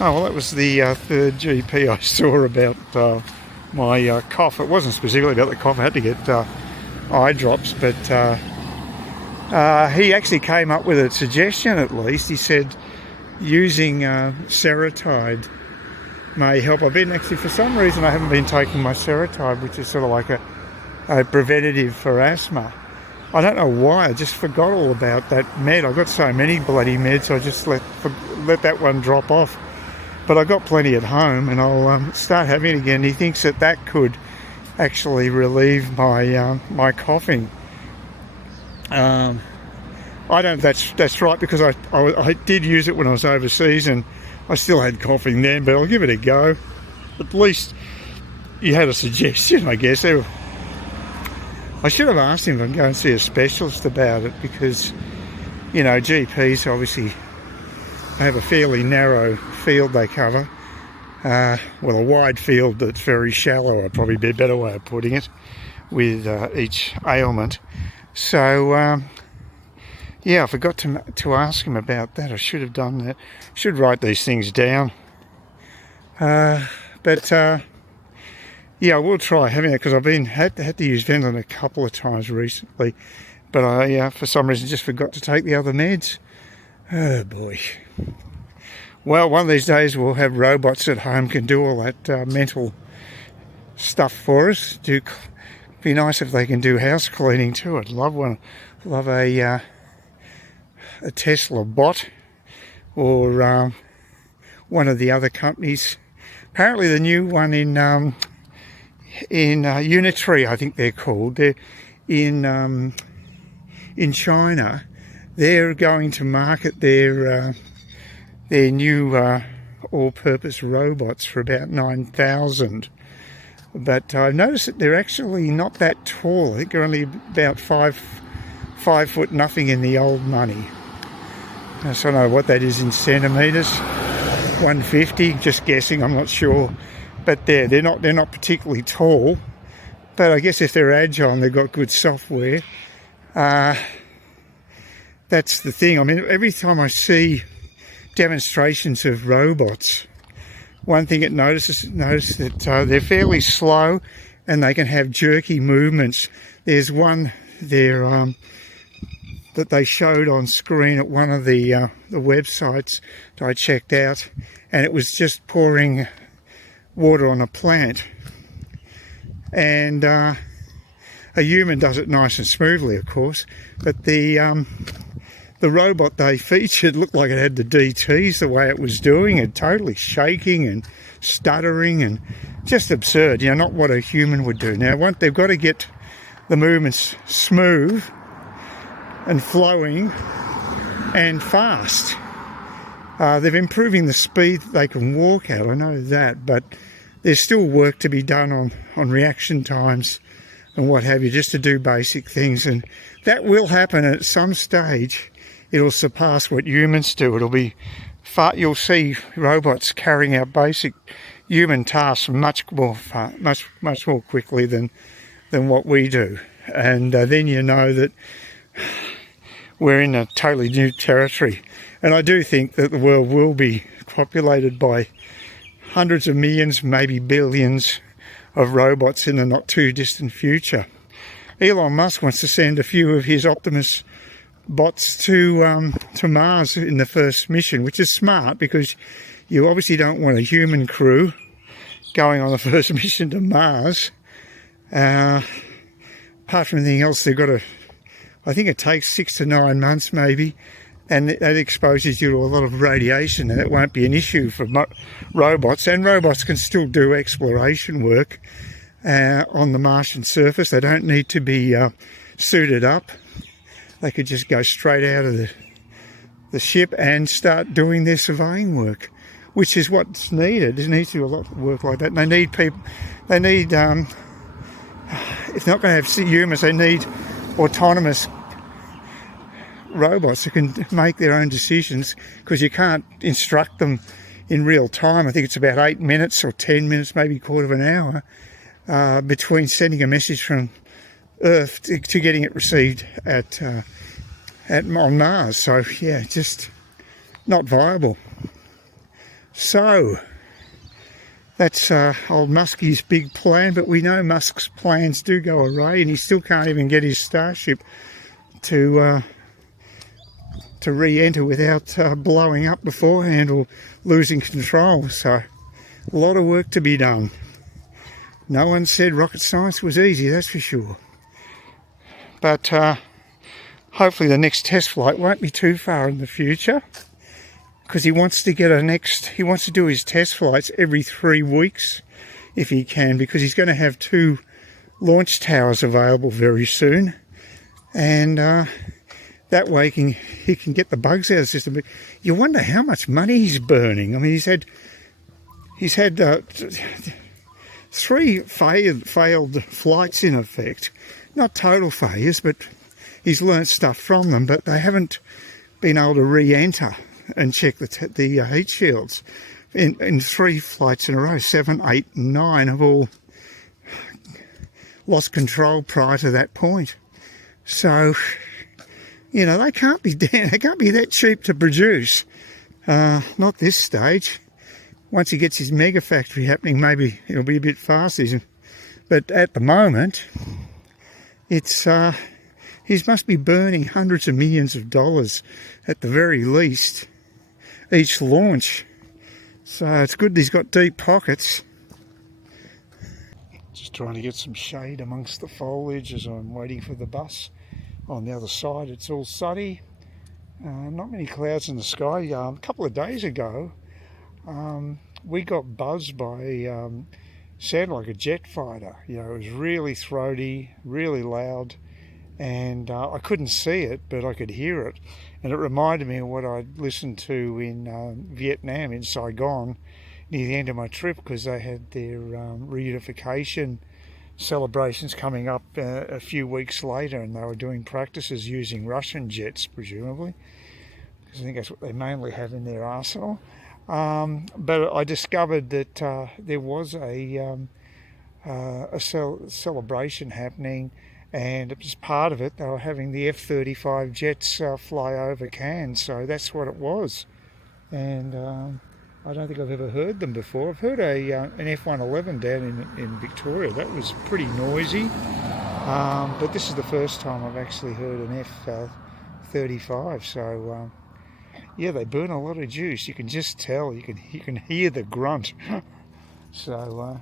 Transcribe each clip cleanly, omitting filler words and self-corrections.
Oh, well, that was the third GP I saw about my cough. It wasn't specifically about the cough. I had to get eye drops, but he actually came up with a suggestion at least. He said using Seretide may help. I've been actually, for some reason, I haven't been taking my Seretide, which is sort of like a preventative for asthma. I don't know why, I just forgot all about that med. I've got so many bloody meds, I just let that one drop off. But I've got plenty at home, and I'll start having it again. He thinks that could actually relieve my my coughing. I don't. That's right, because I did use it when I was overseas, and I still had coughing then. But I'll give it a go. At least you had a suggestion, I guess. I should have asked him if I can go and see a specialist about it, because, you know, GPs obviously have a fairly narrow field they cover. Well, a wide field that's very shallow would probably be a better way of putting it, with each ailment. So, yeah, I forgot to ask him about that. I should have done that. Should write these things down. But yeah, I will try having it, because I've had to use Ventolin a couple of times recently, but I for some reason just forgot to take the other meds. Oh boy. Well, one of these days we'll have robots at home can do all that mental stuff for us. Be nice if they can do house cleaning too. I'd love one. Love a Tesla bot, or one of the other companies. Apparently the new one in Unitary, I think they're called. They're in China. They're going to market their new all-purpose robots for about 9,000. But I've noticed that they're actually not that tall. I think they're only about 5 foot nothing in the old money. So I don't know what that is in centimetres. 150, just guessing, I'm not sure. But they're not particularly tall. But I guess if they're agile and they've got good software, that's the thing. I mean, every time I see demonstrations of robots, one thing it notice that they're fairly slow, and they can have jerky movements. There's one there that they showed on screen at one of the websites that I checked out, and it was just pouring water on a plant, and a human does it nice and smoothly, of course, but the robot they featured looked like it had the DTs the way it was doing it, totally shaking and stuttering, and just absurd, you know, not what a human would do. Now, they've got to get the movements smooth and flowing and fast. They're improving the speed that they can walk at, I know that, but there's still work to be done on reaction times and what have you, just to do basic things, and that will happen at some stage. It'll surpass what humans do. It'll be far, you'll see robots carrying out basic human tasks much more quickly than what we do, and then you know that we're in a totally new territory. And I do think that the world will be populated by hundreds of millions, maybe billions of robots in the not too distant future. Elon Musk wants to send a few of his Optimus bots to Mars in the first mission, which is smart, because you obviously don't want a human crew going on the first mission to Mars. Apart from anything else, they've got to, I think it takes 6 to 9 months maybe, and that exposes you to a lot of radiation, and it won't be an issue for robots. And robots can still do exploration work on the Martian surface. They don't need to be suited up. They could just go straight out of the ship and start doing their surveying work, which is what's needed. There needs to be a lot of work like that. And they need people, they need, if they're not going to have humans, they need autonomous robots that can make their own decisions, because you can't instruct them in real time. I think it's about 8 minutes or 10 minutes, maybe a quarter of an hour, between sending a message from Earth to getting it received on Mars. So yeah, just not viable. So that's old Muskie's big plan, but we know Musk's plans do go awry, and he still can't even get his Starship to re-enter without blowing up beforehand or losing control. So a lot of work to be done. No one said rocket science was easy, that's for sure. But hopefully the next test flight won't be too far in the future, because he wants to do his test flights every 3 weeks if he can, because he's going to have 2 launch towers available very soon, and that way he can get the bugs out of the system. But you wonder how much money he's burning. I mean, he's had 3 failed flights in effect. Not total failures, but he's learnt stuff from them, but they haven't been able to re-enter and check the heat shields. In 3 flights in a row, 7, 8, and 9 have all lost control prior to that point. So, you know, they can't be that cheap to produce. Not this stage. Once he gets his mega factory happening, maybe it'll be a bit faster. But at the moment, it's he must be burning hundreds of millions of dollars at the very least each launch. So it's good he's got deep pockets. Just trying to get some shade amongst the foliage as I'm waiting for the bus. On the other side, it's all sunny. Not many clouds in the sky. A couple of days ago, we got buzzed by sounded like a jet fighter. You know, it was really throaty, really loud, and I couldn't see it, but I could hear it, and it reminded me of what I'd listened to in Vietnam, in Saigon, near the end of my trip, because they had their reunification celebrations coming up a few weeks later, and they were doing practices using Russian jets, presumably, because I think that's what they mainly have in their arsenal. But I discovered that there was a celebration happening, and as part of it, they were having the F35 jets fly over Cairns, so that's what it was. And I don't think I've ever heard them before. I've heard an F111 down in Victoria. That was pretty noisy, but this is the first time I've actually heard an F35, so yeah, they burn a lot of juice. You can just tell. You can hear the grunt. So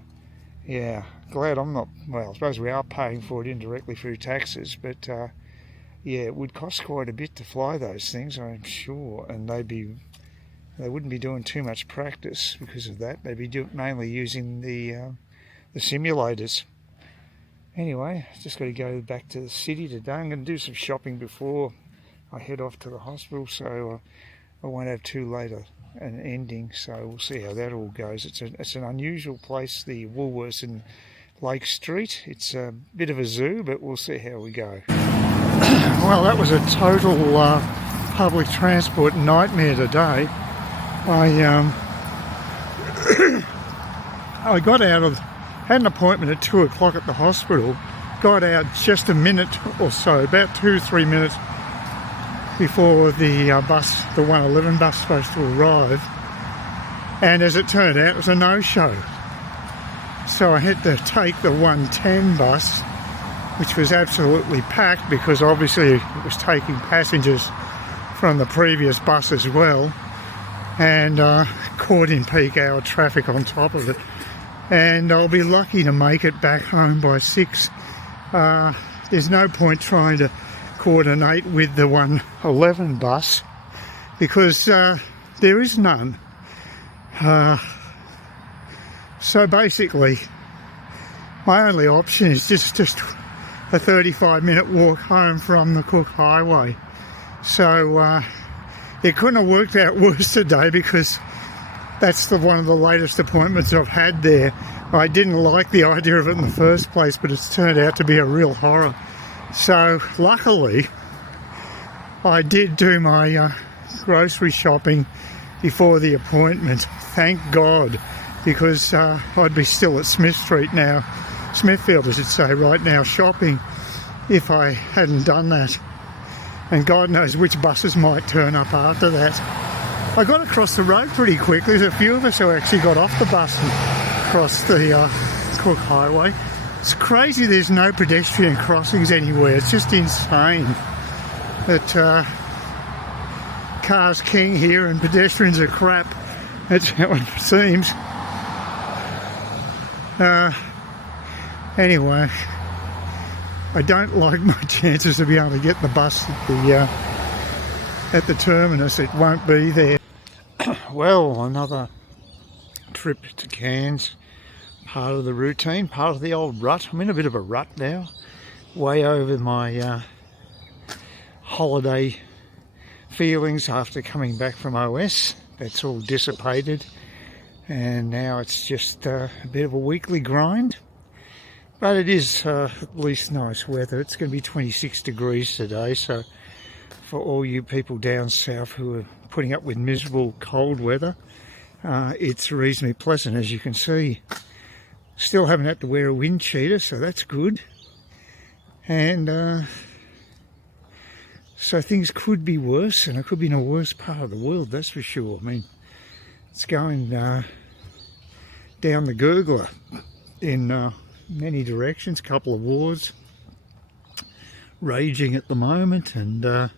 yeah, glad I'm not. Well, I suppose we are paying for it indirectly through taxes, but yeah, it would cost quite a bit to fly those things, I'm sure, and they wouldn't be doing too much practice because of that. They'd be mainly using the simulators. Anyway, just got to go back to the city today. I'm going to do some shopping before I head off to the hospital, so I won't have too late an ending, so we'll see how that all goes. It's an unusual place, the Woolworths in Lake Street. It's a bit of a zoo, but we'll see how we go. Well, that was a total public transport nightmare today. I got out of, had an appointment at 2 o'clock at the hospital, got out just a minute or so, about 2-3 minutes before the bus, the 111 bus, supposed to arrive, and as it turned out, it was a no-show. So I had to take the 110 bus, which was absolutely packed because obviously it was taking passengers from the previous bus as well, and caught in peak hour traffic on top of it. And I'll be lucky to make it back home by 6. There's no point trying to coordinate with the 111 bus because there is none. So basically my only option is just a 35-minute walk home from the Cook Highway. So it couldn't have worked out worse today because that's one of the latest appointments I've had there. I didn't like the idea of it in the first place, but it's turned out to be a real horror. So luckily I did do my grocery shopping before the appointment, thank God, because I'd be still at Smithfield I should say, right now shopping if I hadn't done that. And God knows which buses might turn up after that. I got across the road pretty quickly. There's a few of us who actually got off the bus and crossed the Cook Highway. It's crazy there's no pedestrian crossings anywhere. It's just insane that cars king here and pedestrians are crap. That's how it seems. Anyway, I don't like my chances of being able to get the bus at the terminus. It won't be there. Well, another trip to Cairns. Part of the routine, part of the old rut. I'm in a bit of a rut now. Way over my holiday feelings after coming back from OS. That's all dissipated. And now it's just a bit of a weekly grind. But it is at least nice weather. It's going to be 26 degrees today, so for all you people down south who are putting up with miserable cold weather, it's reasonably pleasant, as you can see. Still haven't had to wear a wind cheater, so that's good. And so things could be worse, and it could be in a worse part of the world, that's for sure. I mean, it's going down the gurgler in many directions. A couple of wars raging at the moment, and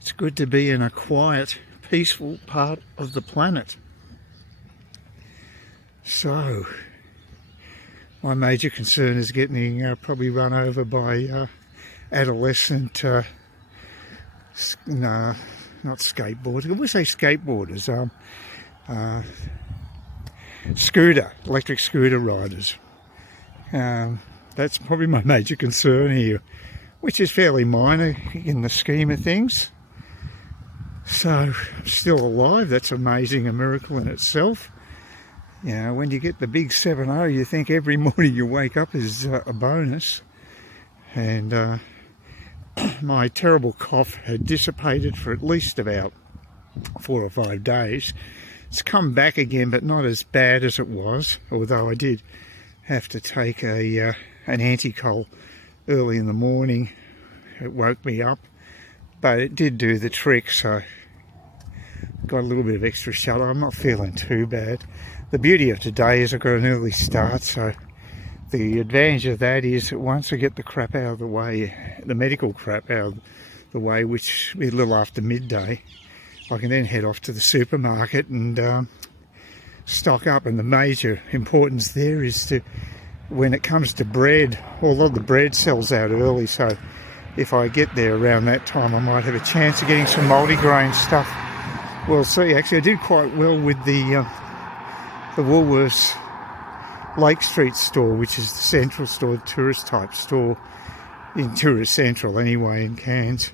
it's good to be in a quiet, peaceful part of the planet. So my major concern is getting probably run over by adolescent not skateboarders. I would say skateboarders, electric scooter riders. That's probably my major concern here, which is fairly minor in the scheme of things. So I'm still alive. That's amazing, a miracle in itself. You know, when you get the big 7-0, you think every morning you wake up is a bonus. And my terrible cough had dissipated for at least about 4 or 5 days. It's come back again, but not as bad as it was, although I did have to take an anti-cold early in the morning. It woke me up, but it did do the trick, so got a little bit of extra shudder. I'm not feeling too bad. The beauty of today is I've got an early start, so the advantage of that is that once I get the crap out of the way, the medical crap out of the way, which will be a little after midday, I can then head off to the supermarket and stock up. And the major importance there is to, when it comes to bread, a lot of the bread sells out early, so if I get there around that time I might have a chance of getting some multigrain stuff. We'll see. Actually, I did quite well with the Woolworths Lake Street store, which is the central store, tourist type store in Tourist Central anyway in Cairns.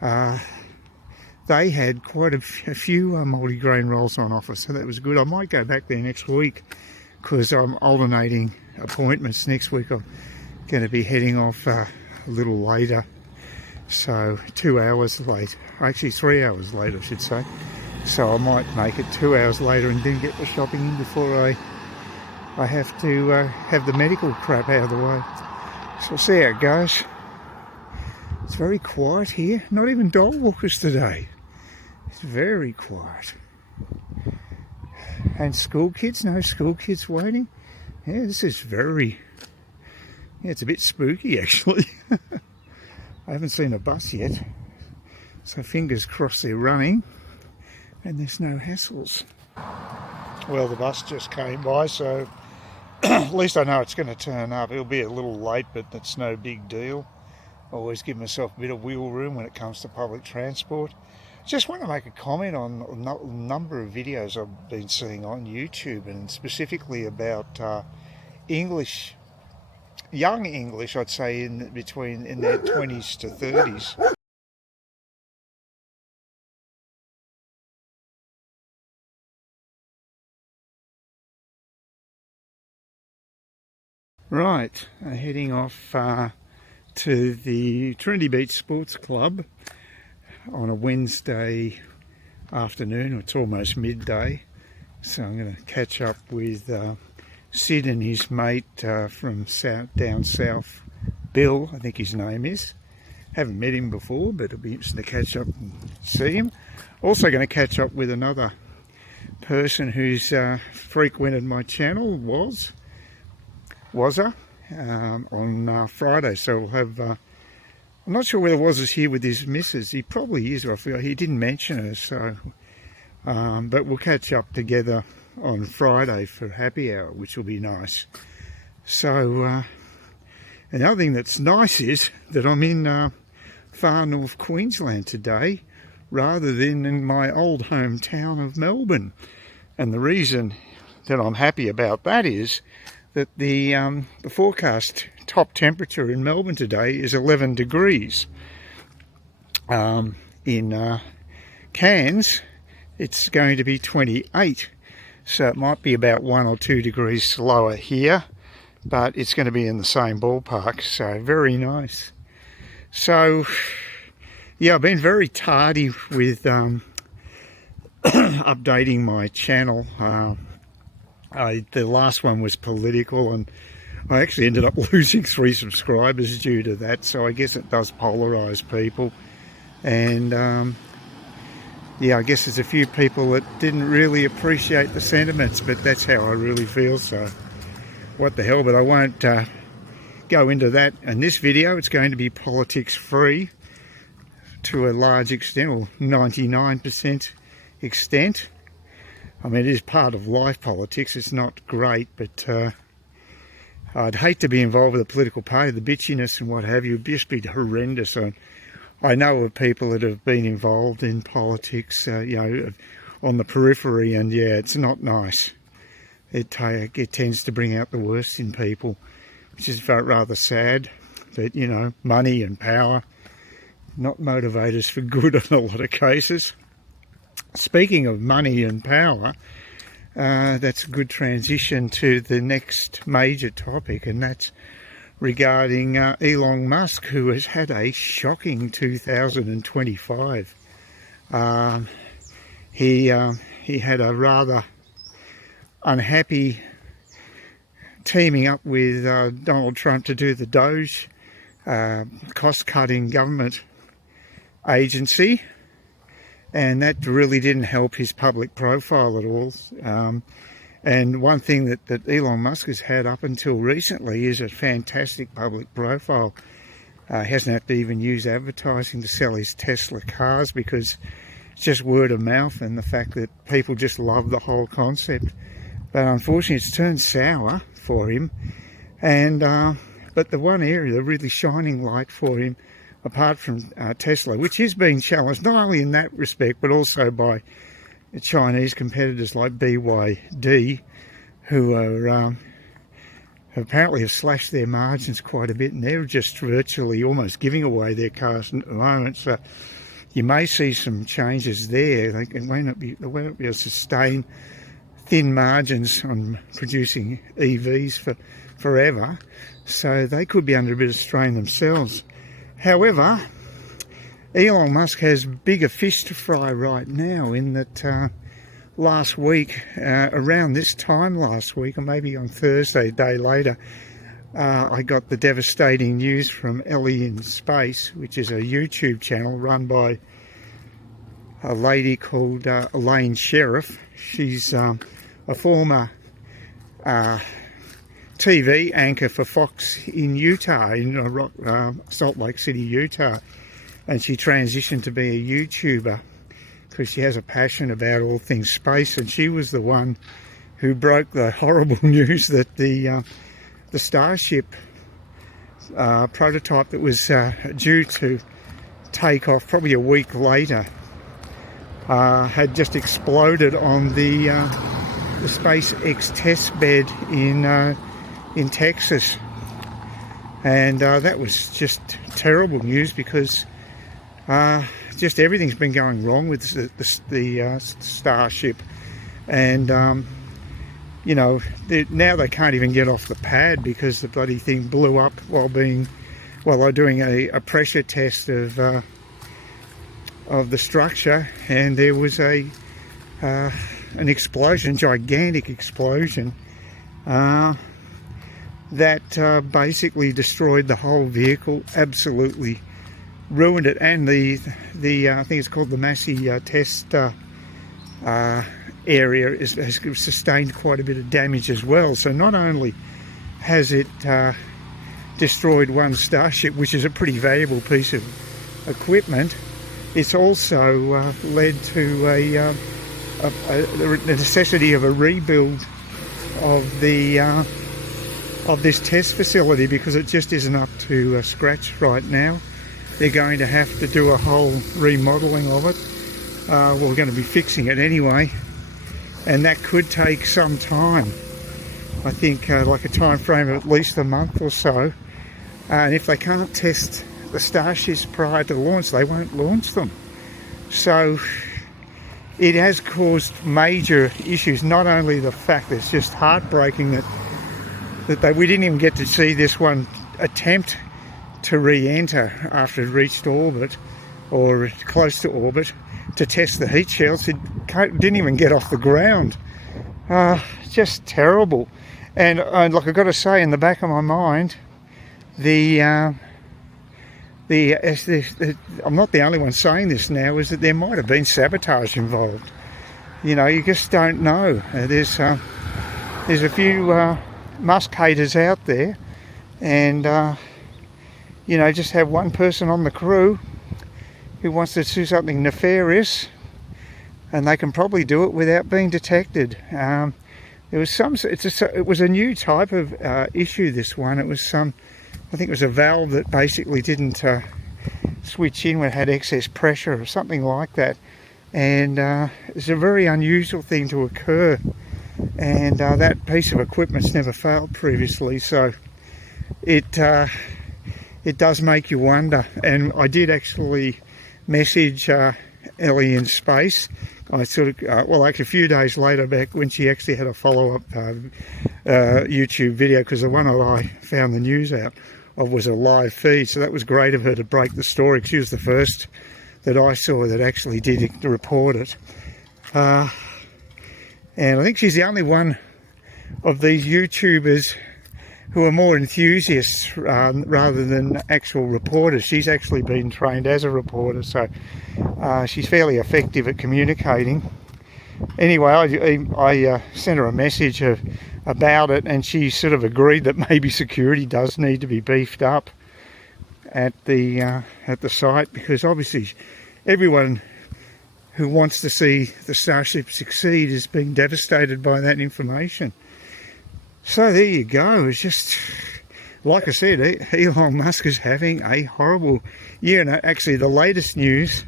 They had quite a few multigrain rolls on offer, so that was good. I might go back there next week because I'm alternating appointments. Next week I'm going to be heading off a little later, so 2 hours late, actually 3 hours late I should say. So I might make it 2 hours later and then get the shopping in before I have to have the medical crap out of the way. So we'll see how it goes. It's very quiet here, not even dog walkers today. It's very quiet. And school kids, no school kids waiting. Yeah, this is very, yeah, it's a bit spooky actually. I haven't seen a bus yet, so fingers crossed they're running and there's no hassles. Well, the bus just came by, so at least I know it's going to turn up. It'll be a little late, but that's no big deal. I always give myself a bit of wiggle room when it comes to public transport. Just want to make a comment on a number of videos I've been seeing on YouTube, and specifically about English, young English, I'd say in their 20s to 30s. Right, heading off to the Trinity Beach Sports Club on a Wednesday afternoon. It's almost midday, so I'm going to catch up with Sid and his mate from down south, Bill, I think his name is, Haven't met him before, but it'll be interesting to catch up and see him. Also going to catch up with another person who's frequented my channel, was on Friday. So we'll have, I'm not sure whether Was is here with his missus. He probably is, or I forgot. He didn't mention her, so, but we'll catch up together on Friday for happy hour, which will be nice. So, another thing that's nice is that I'm in far north Queensland today, rather than in my old hometown of Melbourne. And the reason that I'm happy about that is that the forecast top temperature in Melbourne today is 11 degrees. In Cairns, it's going to be 28. So it might be about 1 or 2 degrees slower here, but it's going to be in the same ballpark. So very nice. So yeah, I've been very tardy with updating my channel. The last one was political, and I actually ended up losing 3 subscribers due to that, so I guess it does polarize people. And yeah, I guess there's a few people that didn't really appreciate the sentiments, but that's how I really feel, so what the hell. But I won't go into that in this video. It's going to be politics free to a large extent, or 99% extent. I mean, it is part of life, politics. It's not great, but I'd hate to be involved with a political party. The bitchiness and what have you would just be horrendous. I know of people that have been involved in politics, you know, on the periphery, and yeah, it's not nice. It tends to bring out the worst in people, which is rather sad. But, you know, money and power, not motivators for good in a lot of cases. Speaking of money and power, that's a good transition to the next major topic, and that's regarding Elon Musk, who has had a shocking 2025. He had a rather unhappy teaming up with Donald Trump to do the Doge cost-cutting government agency, and that really didn't help his public profile at all. And one thing that Elon Musk has had up until recently is a fantastic public profile. He hasn't had to even use advertising to sell his Tesla cars, because it's just word of mouth and the fact that people just love the whole concept. But unfortunately, it's turned sour for him. And but the one area, the really shining light for him, apart from Tesla, which is being challenged not only in that respect, but also by Chinese competitors like BYD, who are apparently have slashed their margins quite a bit, and they're just virtually almost giving away their cars at the moment. So you may see some changes there. They may not be able to sustain thin margins on producing EVs for forever, so they could be under a bit of strain themselves. However, Elon Musk has bigger fish to fry right now, in that last week, around this time last week, or maybe on Thursday, a day later, I got the devastating news from Ellie in Space, which is a YouTube channel run by a lady called Elaine Sheriff. She's a former TV anchor for Fox in Utah, in Salt Lake City, Utah. And she transitioned to be a YouTuber because she has a passion about all things space. And she was the one who broke the horrible news that the Starship prototype that was due to take off probably a week later had just exploded on the SpaceX test bed in Texas. And that was just terrible news, because just everything's been going wrong with the Starship, and you know, now they can't even get off the pad because the bloody thing blew up while they're doing a pressure test of the structure, and there was an explosion, gigantic explosion, that basically destroyed the whole vehicle, absolutely ruined it, and the I think it's called the Massey test area has sustained quite a bit of damage as well. So not only has it destroyed one Starship, which is a pretty valuable piece of equipment, it's also led to the necessity of a rebuild of the of this test facility, because it just isn't up to scratch right now. They're going to have to do a whole remodeling of it. Well, we're going to be fixing it anyway, and that could take some time. I think like a time frame of at least a month or so. And if they can't test the Starships prior to launch, they won't launch them. So it has caused major issues. Not only the fact that it's just heartbreaking that we didn't even get to see this one attempt to re-enter after it reached orbit, or close to orbit, to test the heat shields. It didn't even get off the ground. Just terrible. And like I've got to say, in the back of my mind, I'm not the only one saying this now, is that there might have been sabotage involved. You know, you just don't know. There's a few Musk haters out there, and you know, just have one person on the crew who wants to do something nefarious, and they can probably do it without being detected. There was it was a new type of issue, this one. It was I think it was a valve that basically didn't switch in when it had excess pressure or something like that. And it's a very unusual thing to occur. And that piece of equipment's never failed previously, so it does make you wonder. And I did actually message Ellie in space. I sort of, well, like a few days later, back when she actually had a follow-up YouTube video, because the one that I found the news out of was a live feed, so that was great of her to break the story, because she was the first that I saw that actually did report it. And I think she's the only one of these YouTubers who are more enthusiasts rather than actual reporters. She's actually been trained as a reporter, so she's fairly effective at communicating. Anyway, I sent her a message about it, and she sort of agreed that maybe security does need to be beefed up at the site, because obviously everyone who wants to see the Starship succeed is being devastated by that information. So there you go. It's just, like I said, Elon Musk is having a horrible year. And actually the latest news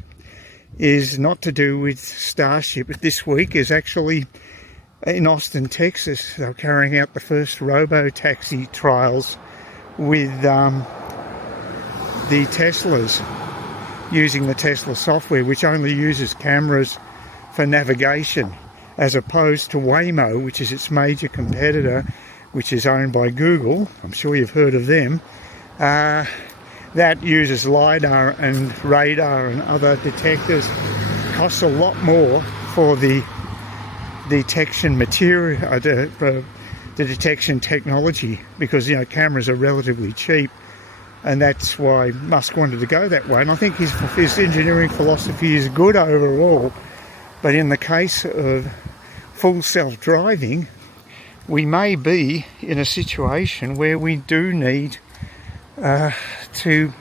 is not to do with Starship. This week is actually in Austin, Texas. They're carrying out the first robo-taxi trials with the Teslas, using the Tesla software, which only uses cameras for navigation, as opposed to Waymo, which is its major competitor, which is owned by Google. I'm sure you've heard of them. That uses LiDAR and radar and other detectors. Costs a lot more for the detection material, the detection technology, because, you know, cameras are relatively cheap, and that's why Musk wanted to go that way. And I think his engineering philosophy is good overall, but in the case of full self-driving, we may be in a situation where we do need to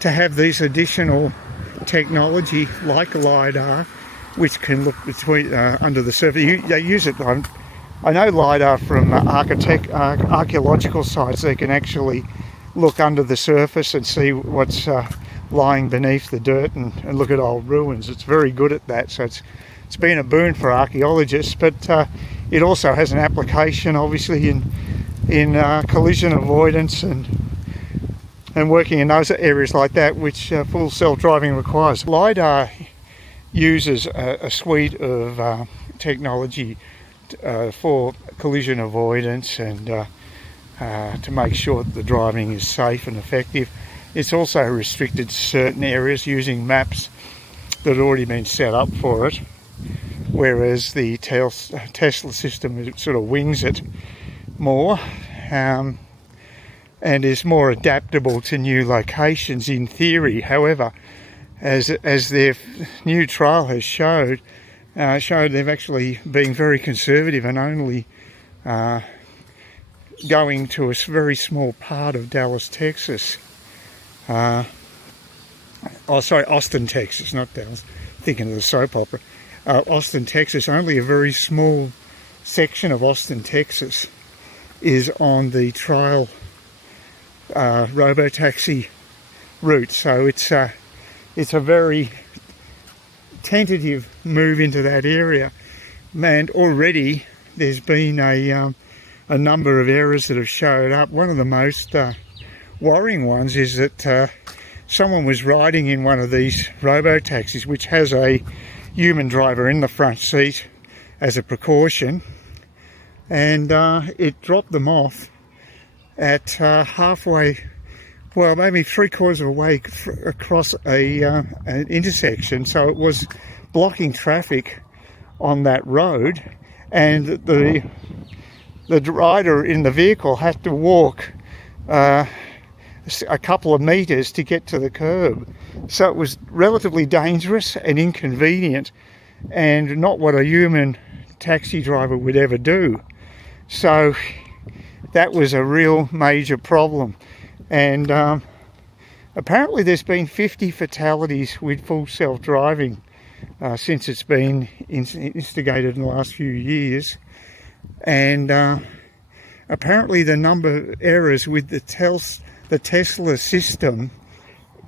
have these additional technology like LiDAR, which can look between under the surface. They use it. I know LiDAR from archaeological sites. They can actually look under the surface and see what's lying beneath the dirt and look at old ruins. It's very good at that. So it's been a boon for archaeologists, but it also has an application, obviously, in collision avoidance and working in those areas like that, which full self-driving requires. LiDAR uses a suite of technology for collision avoidance and to make sure that the driving is safe and effective. It's also restricted to certain areas using maps that have already been set up for it, whereas the Tesla system sort of wings it more. and is more adaptable to new locations in theory. However, as their new trial has showed they've actually been very conservative and only going to a very small part of Dallas, Texas. Austin, Texas, not Dallas. Thinking of the soap opera. Austin, Texas. Only a very small section of Austin, Texas is on the trial robotaxi route. So it's a very tentative move into that area. And already there's been a number of errors that have showed up. One of the most worrying ones is that someone was riding in one of these robo-taxis, which has a human driver in the front seat as a precaution, and it dropped them off at halfway, well, maybe 3/4 of a way across an intersection. So it was blocking traffic on that road, and the rider in the vehicle had to walk a couple of meters to get to the curb. So it was relatively dangerous and inconvenient, and not what a human taxi driver would ever do. So that was a real major problem. And apparently there's been 50 fatalities with full self-driving since it's been instigated in the last few years. And apparently the number of errors with the Tesla system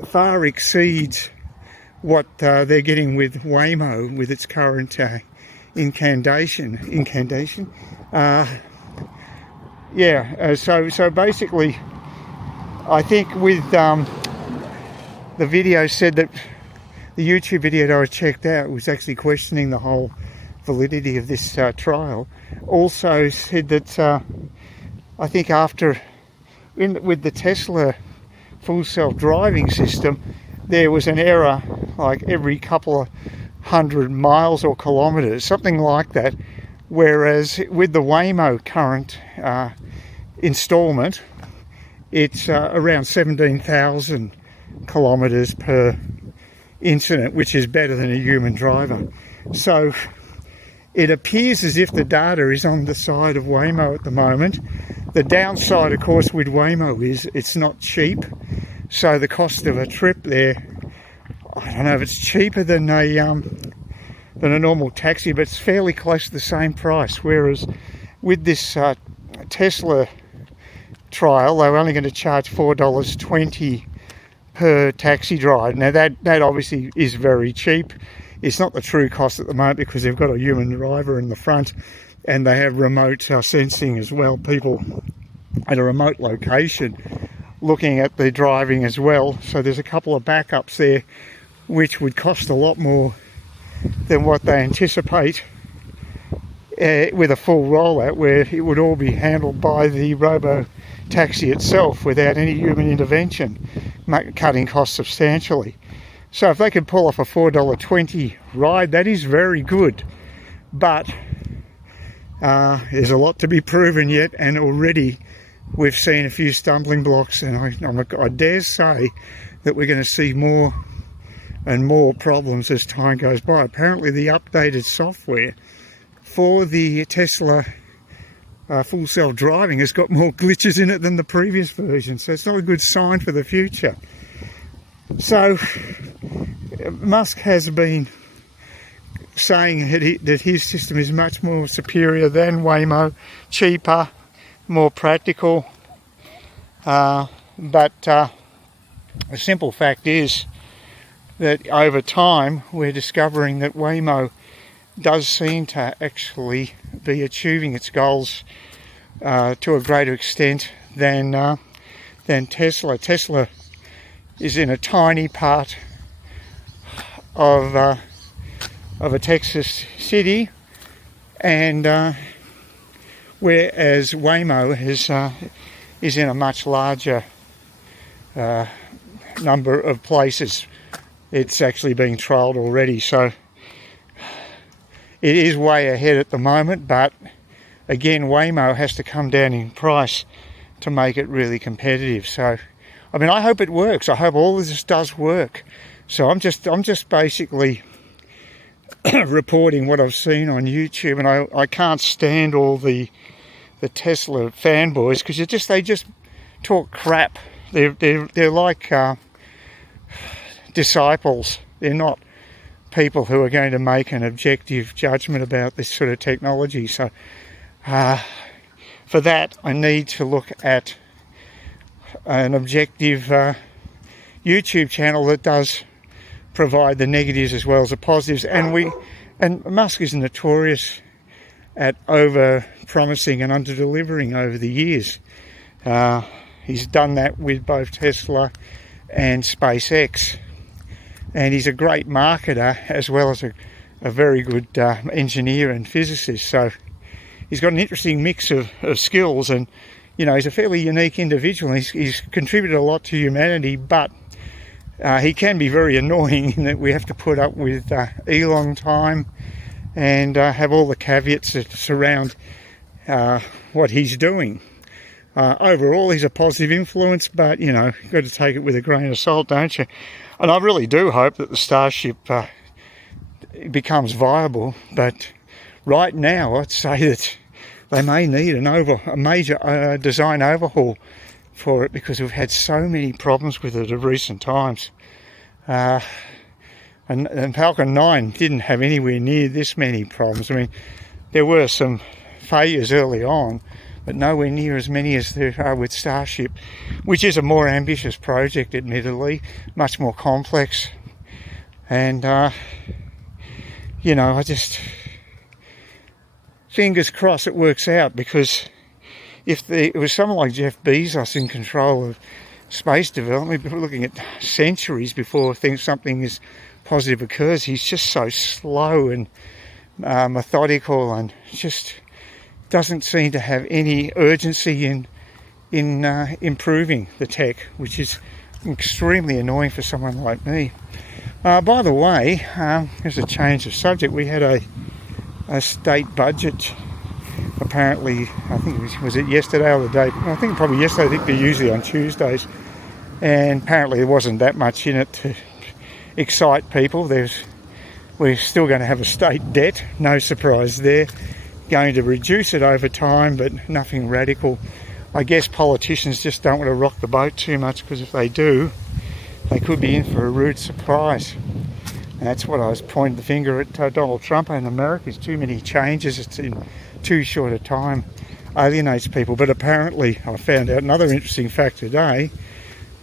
far exceeds what they're getting with Waymo with its current incantation. So basically, I think with the video said that the YouTube video that I checked out was actually questioning the whole validity of this trial. Also said that I think with the Tesla full self-driving system, there was an error like every couple of 100 miles or kilometers, something like that. Whereas with the Waymo current installment, it's around 17,000 kilometers per incident, which is better than a human driver. So it appears as if the data is on the side of Waymo at the moment. The downside, of course, with Waymo is it's not cheap. So the cost of a trip there, I don't know if it's cheaper than a normal taxi, but it's fairly close to the same price. Whereas with this Tesla trial, they were only going to charge $4.20 per taxi drive. Now that obviously is very cheap. It's not the true cost at the moment because they've got a human driver in the front, and they have remote sensing as well. People at a remote location looking at the driving as well. So there's a couple of backups there which would cost a lot more than what they anticipate with a full rollout, where it would all be handled by the robo taxi itself without any human intervention, cutting costs substantially. So if they could pull off a $4.20 ride, that is very good. But there's a lot to be proven yet, and already we've seen a few stumbling blocks, and I dare say that we're going to see more and more problems as time goes by. Apparently the updated software for the Tesla full self-driving has got more glitches in it than the previous version, so it's not a good sign for the future. So Musk has been saying that his system is much more superior than Waymo, cheaper, more practical, but the simple fact is that over time we're discovering that Waymo does seem to actually be achieving its goals to a greater extent than Tesla. Tesla is in a tiny part of a Texas city, and whereas Waymo is in a much larger number of places. It's actually being trialled already, so it is way ahead at the moment. But again, Waymo has to come down in price to make it really competitive. So, I mean, I hope it works. I hope all of this does work. So I'm just basically reporting what I've seen on YouTube, and I can't stand all the Tesla fanboys, because they just talk crap. They're like disciples. They're not people who are going to make an objective judgment about this sort of technology. So for that, I need to look at an objective YouTube channel that does provide the negatives as well as the positives. And Musk is notorious at over promising and under delivering over the years. He's done that with both Tesla and SpaceX, and he's a great marketer as well as a very good engineer and physicist. So he's got an interesting mix of skills, and he's a fairly unique individual. He's contributed a lot to humanity, but he can be very annoying in that we have to put up with Elon time and have all the caveats that surround what he's doing. Overall, he's a positive influence, but you've got to take it with a grain of salt, don't you? And I really do hope that the Starship becomes viable, but right now I'd say that they may need a major design overhaul for it, because we've had so many problems with it of recent times. And Falcon 9 didn't have anywhere near this many problems. I mean, there were some failures early on, but nowhere near as many as there are with Starship, which is a more ambitious project, admittedly, much more complex. And, I just, fingers crossed it works out, because if it was someone like Jeff Bezos in control of space development, we're looking at centuries before something is positive occurs. He's just so slow and methodical, and just doesn't seem to have any urgency in improving the tech, which is extremely annoying for someone like me. By the way, as a change of subject, we had a state budget. Apparently, I think was it yesterday or the day? I think probably yesterday. I think they're usually on Tuesdays, and apparently there wasn't that much in it to excite people. We're still going to have a state debt, no surprise there. Going to reduce it over time, but nothing radical. I guess politicians just don't want to rock the boat too much, because if they do, they could be in for a rude surprise. And that's what I was pointing the finger at Donald Trump and America. Is too many changes. It's in too short a time, alienates people. But apparently, I found out another interesting fact today,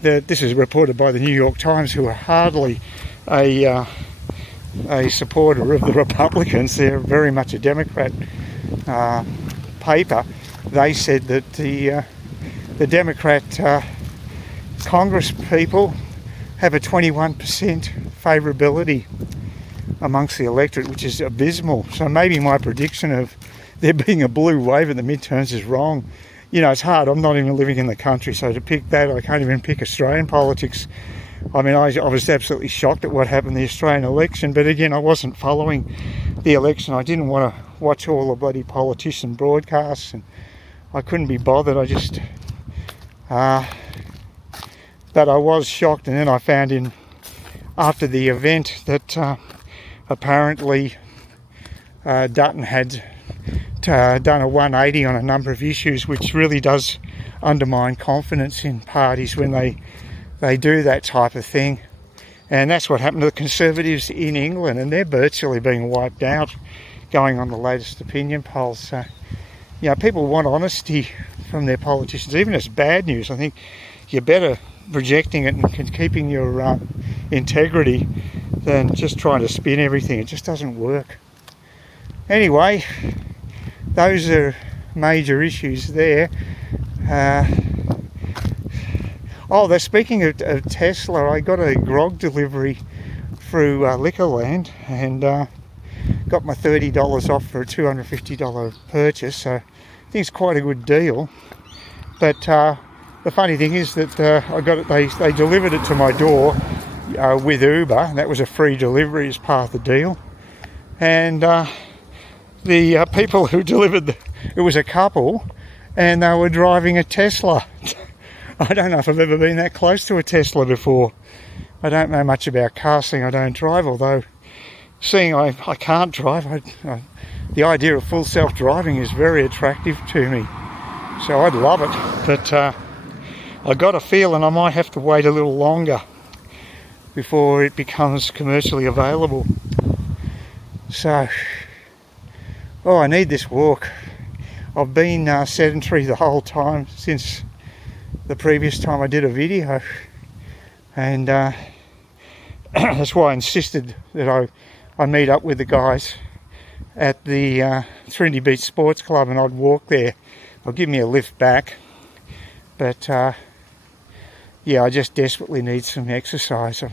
that this is reported by the New York Times, who are hardly a supporter of the Republicans. They're very much a Democrat paper. They said that the Democrat Congress people have a 21% favourability amongst the electorate, which is abysmal. So maybe my prediction of there being a blue wave at the midterms is wrong. It's hard. I'm not even living in the country, so to pick that, I can't even pick Australian politics. I mean, I was absolutely shocked at what happened in the Australian election, but again, I wasn't following the election. I didn't want to watch all the bloody politician broadcasts, and I couldn't be bothered. I just, but I was shocked, and then I found after the event that apparently Dutton had done a 180 on a number of issues, which really does undermine confidence in parties when they do that type of thing. And that's what happened to the Conservatives in England, and they're virtually being wiped out, going on the latest opinion polls. So, people want honesty from their politicians, even if it's bad news. I think you're better projecting it and keeping your integrity than just trying to spin everything. It just doesn't work. Anyway, those are major issues there. They're speaking of Tesla. I got a grog delivery through Liquorland, and got my $30 off for a $250 purchase. So I think it's quite a good deal. But the funny thing is that I got it. They delivered it to my door with Uber. That was a free delivery as part of the deal. And the people who delivered it was a couple, and they were driving a Tesla. I don't know if I've ever been that close to a Tesla before. I don't know much about cars, seeing I don't drive, although seeing I can't drive, the idea of full self-driving is very attractive to me. So I'd love it, but I got a feeling I might have to wait a little longer before it becomes commercially available. So, I need this walk. I've been sedentary the whole time since the previous time I did a video, and that's why I insisted that I meet up with the guys at the Trinity Beach Sports Club and I'd walk there. They'll give me a lift back, but yeah, I just desperately need some exercise.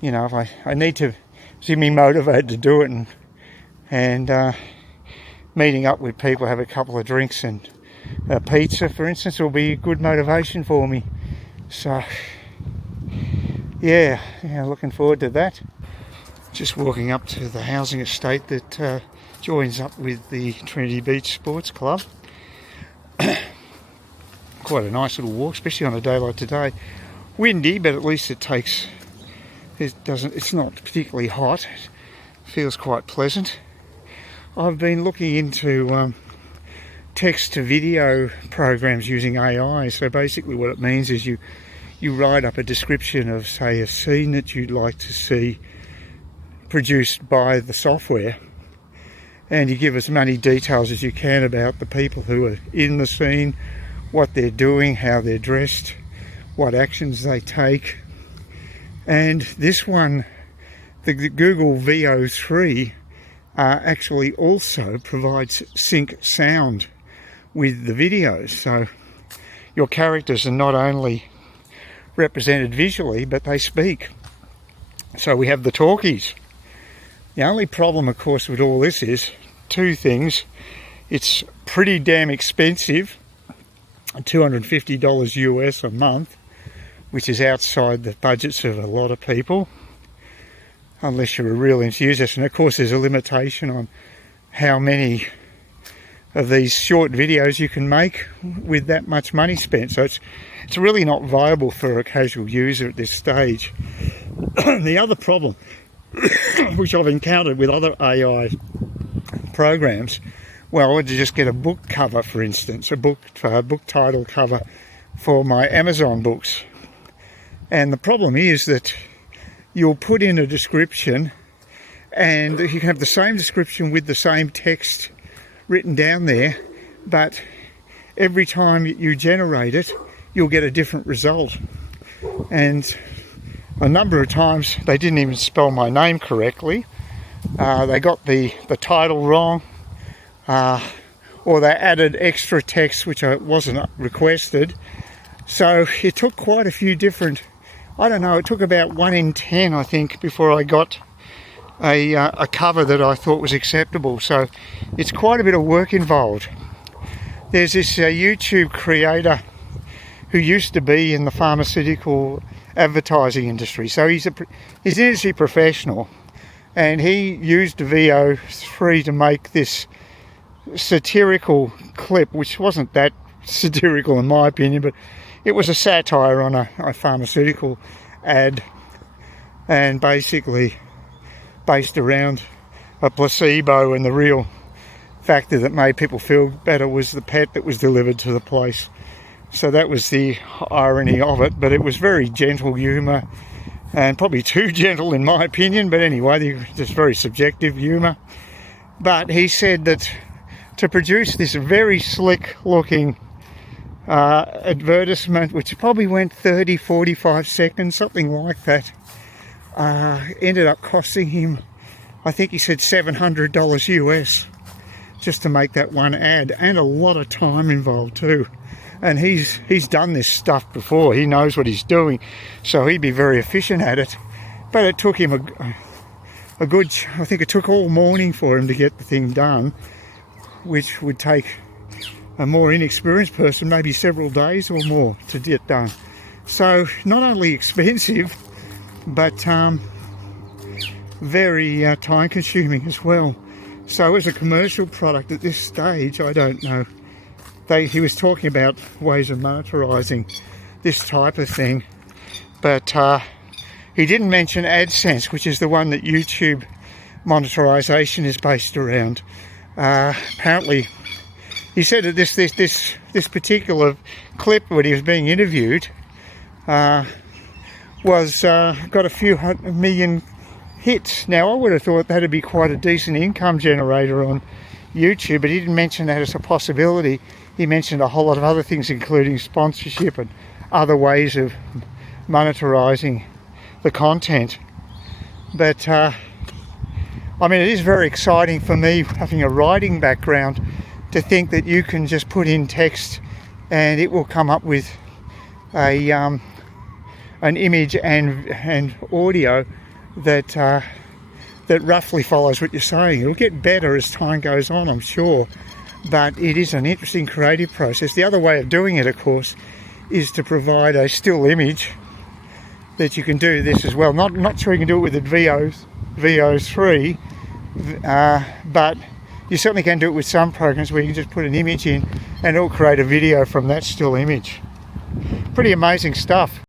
You know, I need to see me motivated to do it, and meeting up with people, have a couple of drinks and pizza, for instance, will be good motivation for me. So yeah, looking forward to that. Just walking up to the housing estate that joins up with the Trinity Beach Sports Club. Quite a nice little walk, especially on a day like today. Windy, but at least it's not particularly hot. It feels quite pleasant. I've been looking into text to video programs using AI. So basically what it means is you write up a description of, say, a scene that you'd like to see produced by the software, and you give as many details as you can about the people who are in the scene, what they're doing, how they're dressed, what actions they take. And this one, the Google VO3, actually also provides sync sound with the videos, so your characters are not only represented visually, but they speak. So we have the talkies. The only problem, of course, with all this is two things. It's pretty damn expensive, $250 US a month, which is outside the budgets of a lot of people, unless you're a real enthusiast. And of course there's a limitation on how many of these short videos you can make with that much money spent. So it's really not viable for a casual user at this stage. The other problem, which I've encountered with other AI programs, well, to just get a book cover, for instance, a book title cover for my Amazon books. And the problem is that you'll put in a description, and you can have the same description with the same text written down there, but every time you generate it, you'll get a different result. And a number of times they didn't even spell my name correctly. They got the title wrong, or they added extra text which wasn't requested. So it took quite a few different, I don't know, it took about 1 in 10, I think, before I got a cover that I thought was acceptable. So it's quite a bit of work involved. There's this YouTube creator who used to be in the pharmaceutical advertising industry. So he's an industry professional, and he used VO3 to make this satirical clip, which wasn't that satirical in my opinion, but it was a satire on a pharmaceutical ad, and basically based around a placebo, and the real factor that made people feel better was the pet that was delivered to the place. So that was the irony of it, but it was very gentle humour, and probably too gentle in my opinion, but anyway, just very subjective humour. But he said that to produce this very slick looking advertisement, which probably went 30-45 seconds, something like that, ended up costing him, I think he said $700 US just to make that one ad, and a lot of time involved too. And he's done this stuff before, he knows what he's doing, so he'd be very efficient at it. But it took him a good, I think it took all morning for him to get the thing done, which would take a more inexperienced person maybe several days or more to get done. So not only expensive, but very time consuming as well. So as a commercial product at this stage, I don't know he was talking about ways of monetarising this type of thing, but he didn't mention AdSense, which is the one that YouTube monetarisation is based around. Apparently, he said that this particular clip when he was being interviewed was got a few million hits. Now, I would have thought that'd be quite a decent income generator on YouTube, but he didn't mention that as a possibility. He mentioned a whole lot of other things, including sponsorship and other ways of monetarising the content. But I mean, it is very exciting for me, having a writing background, to think that you can just put in text and it will come up with a an image and audio that that roughly follows what you're saying. It'll get better as time goes on, I'm sure, but it is an interesting creative process. The other way of doing it, of course, is to provide a still image that you can do this as well. Not sure you can do it with the VO3, but you certainly can do it with some programs where you can just put an image in and it'll create a video from that still image. Pretty amazing stuff.